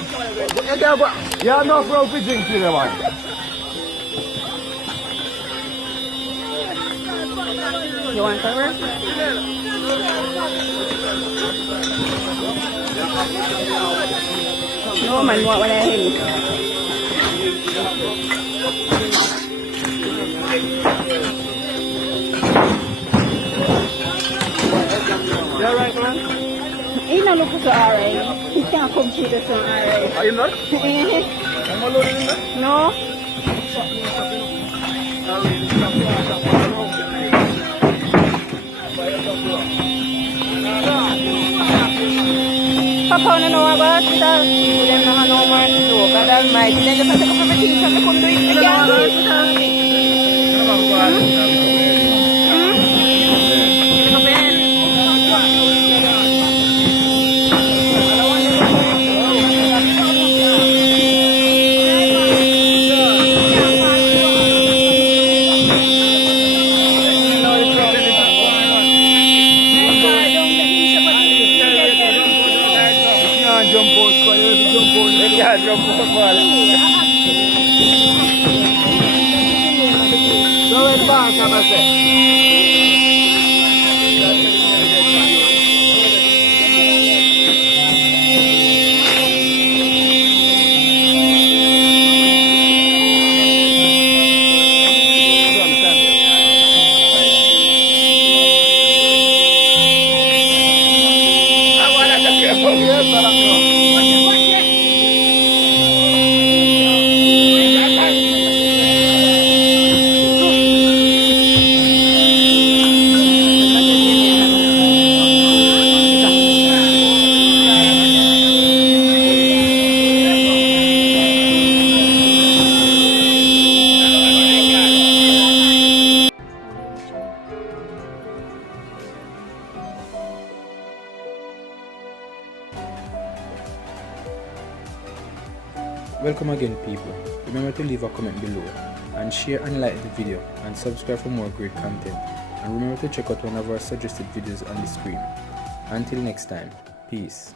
You have enough rope to drink to the one. You want cover? No man, what would I hate? You alright, man? He not look so alright. He can't come to the sun alright. Are you not? I'm alone in there? No? Papa na know about it. Them no have no more to do. God Almighty. Then just have to come for things and come do it again. Jump out, jump out. So it's back, I'm going to say. Welcome again, people. Remember to leave a comment below and share and like the video and subscribe for more great content, and remember to check out one of our suggested videos on the screen. Until next time, peace.